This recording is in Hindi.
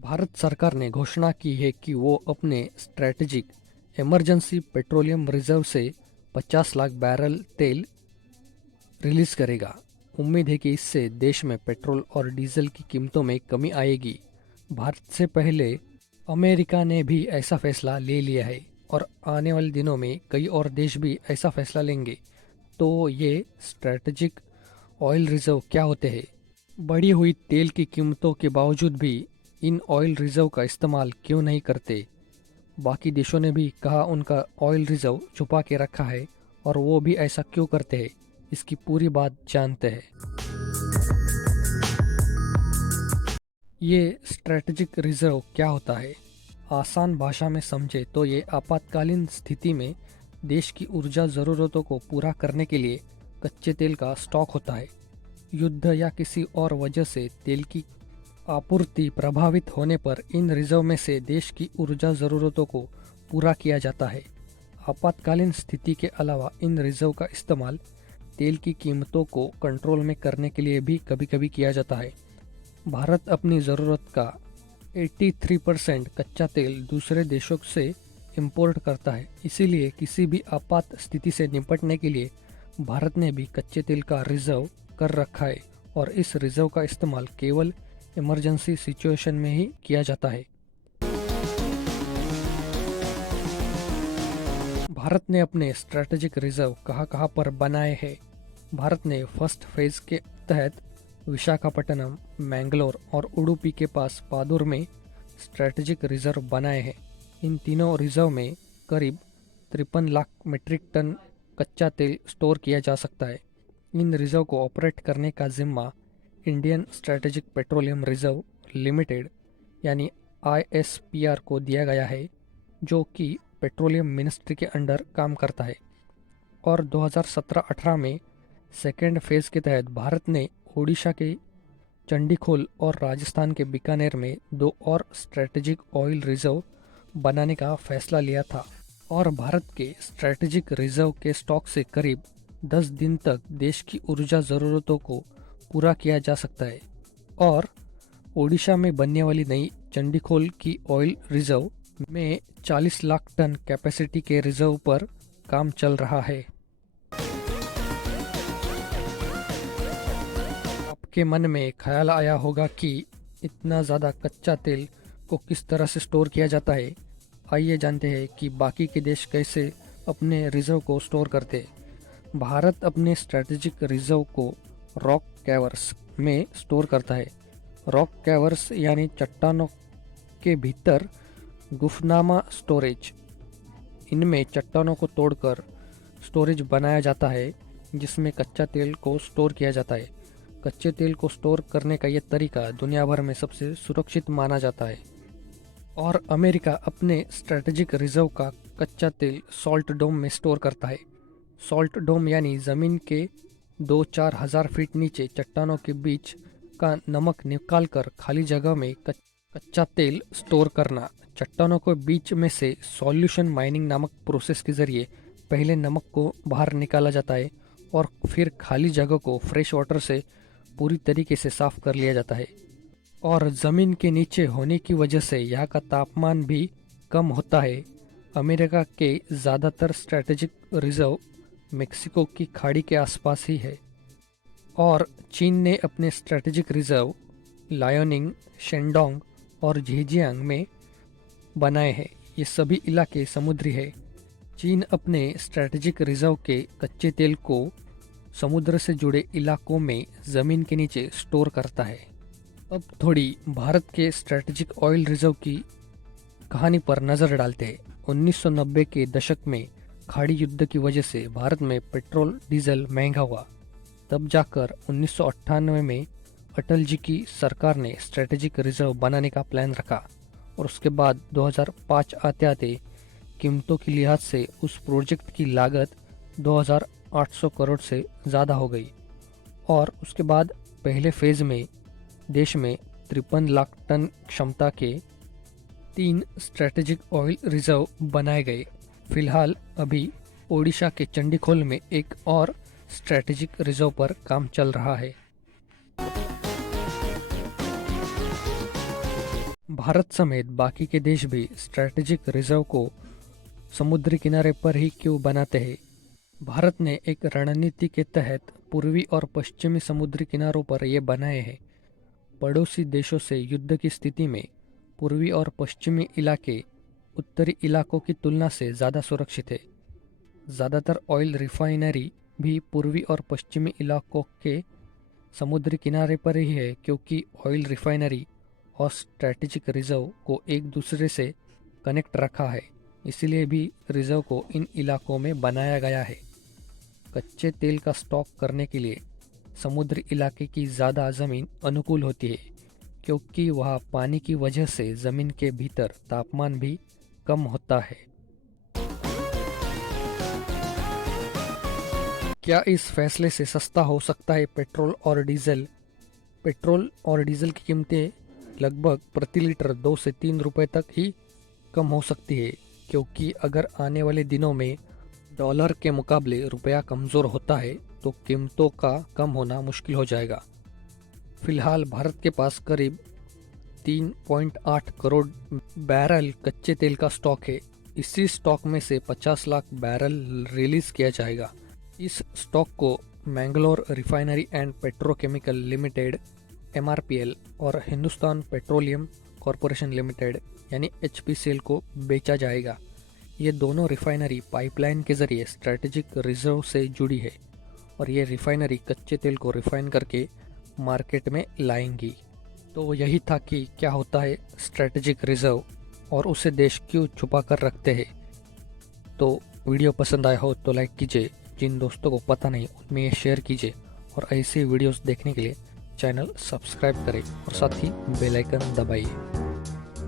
भारत सरकार ने घोषणा की है कि वो अपने स्ट्रैटेजिक इमरजेंसी पेट्रोलियम रिजर्व से 50 लाख बैरल तेल रिलीज करेगा। उम्मीद है कि इससे देश में पेट्रोल और डीजल की कीमतों में कमी आएगी। भारत से पहले अमेरिका ने भी ऐसा फैसला ले लिया है और आने वाले दिनों में कई और देश भी ऐसा फैसला लेंगे। तो ये स्ट्रैटेजिक ऑयल रिजर्व क्या होते हैं? बढ़ी हुई तेल की कीमतों के बावजूद भी इन ऑयल रिजर्व का इस्तेमाल क्यों नहीं करते? बाकी देशों ने भी कहा उनका ऑयल रिजर्व छुपा के रखा है और वो भी ऐसा क्यों करते हैं? इसकी पूरी बात जानते हैं। ये स्ट्रैटेजिक रिजर्व क्या होता है? आसान भाषा में समझे तो ये आपातकालीन स्थिति में देश की ऊर्जा ज़रूरतों को पूरा करने के लिए कच्चे तेल का स्टॉक होता है। युद्ध या किसी और वजह से तेल की आपूर्ति प्रभावित होने पर इन रिजर्व में से देश की ऊर्जा ज़रूरतों को पूरा किया जाता है। आपातकालीन स्थिति के अलावा इन रिजर्व का इस्तेमाल तेल की कीमतों को कंट्रोल में करने के लिए भी कभी कभी किया जाता है। भारत अपनी ज़रूरत का 83% कच्चा तेल दूसरे देशों से इंपोर्ट करता है। इसीलिए किसी भी आपात स्थिति से निपटने के लिए भारत ने भी कच्चे तेल का रिजर्व कर रखा है और इस रिजर्व का इस्तेमाल केवल इमरजेंसी सिचुएशन में ही किया जाता है। भारत ने अपने स्ट्रैटेजिक रिजर्व कहाँ पर बनाए हैं? भारत ने फर्स्ट फेज के तहत विशाखापट्टनम, मैंगलोर और उडुपी के पास पादुर में स्ट्रैटेजिक रिजर्व बनाए हैं। इन तीनों रिजर्व में करीब 53 लाख मीट्रिक टन कच्चा तेल स्टोर किया जा सकता है। इन रिजर्व को ऑपरेट करने का जिम्मा Indian strategic petroleum reserve limited यानी ISPR को दिया गया है, जो कि पेट्रोलियम मिनिस्ट्री के अंडर काम करता है। और 2017-18 में सेकेंड फेज के तहत भारत ने ओडिशा के चंडीखोल और राजस्थान के बीकानेर में 2 और स्ट्रैटेजिक ऑयल रिजर्व बनाने का फैसला लिया था। और भारत के स्ट्रैटेजिक रिजर्व के स्टॉक से करीब 10 दिन तक देश की ऊर्जा ज़रूरतों को पूरा किया जा सकता है। और ओडिशा में बनने वाली नई चंडीखोल की ऑयल रिजर्व में 40 लाख टन कैपेसिटी के रिजर्व पर काम चल रहा है। आपके मन में ख्याल आया होगा कि इतना ज़्यादा कच्चा तेल को किस तरह से स्टोर किया जाता है। आइए जानते हैं कि बाकी के देश कैसे अपने रिजर्व को स्टोर करते हैं। भारत अपने स्ट्रैटेजिक रिजर्व को रॉक कैवर्स में स्टोर करता है। रॉक कैवर्स यानी चट्टानों के भीतर गुफनामा स्टोरेज। इनमें चट्टानों को तोड़कर स्टोरेज बनाया जाता है जिसमें कच्चा तेल को स्टोर किया जाता है। कच्चे तेल को स्टोर करने का यह तरीका दुनिया भर में सबसे सुरक्षित माना जाता है। और अमेरिका अपने स्ट्रैटेजिक रिजर्व का कच्चा तेल सॉल्ट डोम में स्टोर करता है। सॉल्ट डोम यानी ज़मीन के 2-4 हज़ार फीट नीचे चट्टानों के बीच का नमक निकालकर खाली जगह में कच्चा तेल स्टोर करना। चट्टानों के बीच में से सॉल्यूशन माइनिंग नामक प्रोसेस के जरिए पहले नमक को बाहर निकाला जाता है और फिर खाली जगह को फ्रेश वाटर से पूरी तरीके से साफ कर लिया जाता है। और ज़मीन के नीचे होने की वजह से यहाँ का तापमान भी कम होता है। अमेरिका के ज़्यादातर स्ट्रैटेजिक रिजर्व मेक्सिको की खाड़ी के आसपास ही है। और चीन ने अपने स्ट्रैटेजिक रिजर्व लायोनिंग, शेंडोंग और झेजियांग में बनाए हैं। ये सभी इलाके समुद्री है। चीन अपने स्ट्रैटेजिक रिजर्व के कच्चे तेल को समुद्र से जुड़े इलाकों में ज़मीन के नीचे स्टोर करता है। अब थोड़ी भारत के स्ट्रैटेजिक ऑयल रिजर्व की कहानी पर नज़र डालते हैं। 1990 के दशक में खाड़ी युद्ध की वजह से भारत में पेट्रोल डीजल महंगा हुआ। तब जाकर 1998 में अटल जी की सरकार ने स्ट्रैटेजिक रिजर्व बनाने का प्लान रखा और उसके बाद 2005 आते आते कीमतों की लिहाज से उस प्रोजेक्ट की लागत 2800 करोड़ से ज़्यादा हो गई। और उसके बाद पहले फेज़ में देश में 53 लाख टन क्षमता के 3 स्ट्रैटेजिक ऑयल रिजर्व बनाए गए। फिलहाल अभी ओडिशा के चंडीखोल में एक और स्ट्रैटेजिक रिजर्व पर काम चल रहा है। भारत समेत बाकी के देश भी स्ट्रैटेजिक रिजर्व को समुद्री किनारे पर ही क्यों बनाते हैं? भारत ने एक रणनीति के तहत पूर्वी और पश्चिमी समुद्री किनारों पर ये बनाए हैं। पड़ोसी देशों से युद्ध की स्थिति में पूर्वी और पश्चिमी इलाके उत्तरी इलाकों की तुलना से ज़्यादा सुरक्षित है। ज़्यादातर ऑयल रिफाइनरी भी पूर्वी और पश्चिमी इलाकों के समुद्री किनारे पर ही है, क्योंकि ऑयल रिफाइनरी और स्ट्रैटेजिक रिजर्व को एक दूसरे से कनेक्ट रखा है। इसीलिए भी रिजर्व को इन इलाकों में बनाया गया है। कच्चे तेल का स्टॉक करने के लिए समुद्री इलाके की ज़्यादा ज़मीन अनुकूल होती है, क्योंकि वहाँ पानी की वजह से ज़मीन के भीतर तापमान भी कम होता है। क्या इस फैसले से सस्ता हो सकता है पेट्रोल और डीजल? पेट्रोल और डीजल की कीमतें लगभग प्रति लीटर 2 से 3 रुपए तक ही कम हो सकती है, क्योंकि अगर आने वाले दिनों में डॉलर के मुकाबले रुपया कमज़ोर होता है तो कीमतों का कम होना मुश्किल हो जाएगा। फिलहाल भारत के पास करीब 3.8 करोड़ बैरल कच्चे तेल का स्टॉक है। इसी स्टॉक में से 50 लाख बैरल रिलीज़ किया जाएगा। इस स्टॉक को Mangalore refinery and petrochemical limited MRPL और हिंदुस्तान पेट्रोलियम कॉरपोरेशन लिमिटेड यानी HPCL को बेचा जाएगा। ये दोनों रिफाइनरी पाइपलाइन के ज़रिए स्ट्रैटेजिक रिजर्व से जुड़ी है और ये रिफाइनरी कच्चे तेल को रिफाइन करके मार्केट में लाएंगी। तो यही था कि क्या होता है स्ट्रैटेजिक रिजर्व और उसे देश क्यों छुपा कर रखते हैं। तो वीडियो पसंद आया हो तो लाइक कीजिए, जिन दोस्तों को पता नहीं उनमें ये शेयर कीजिए और ऐसे वीडियोस देखने के लिए चैनल सब्सक्राइब करें और साथ ही बेल आइकन दबाइए।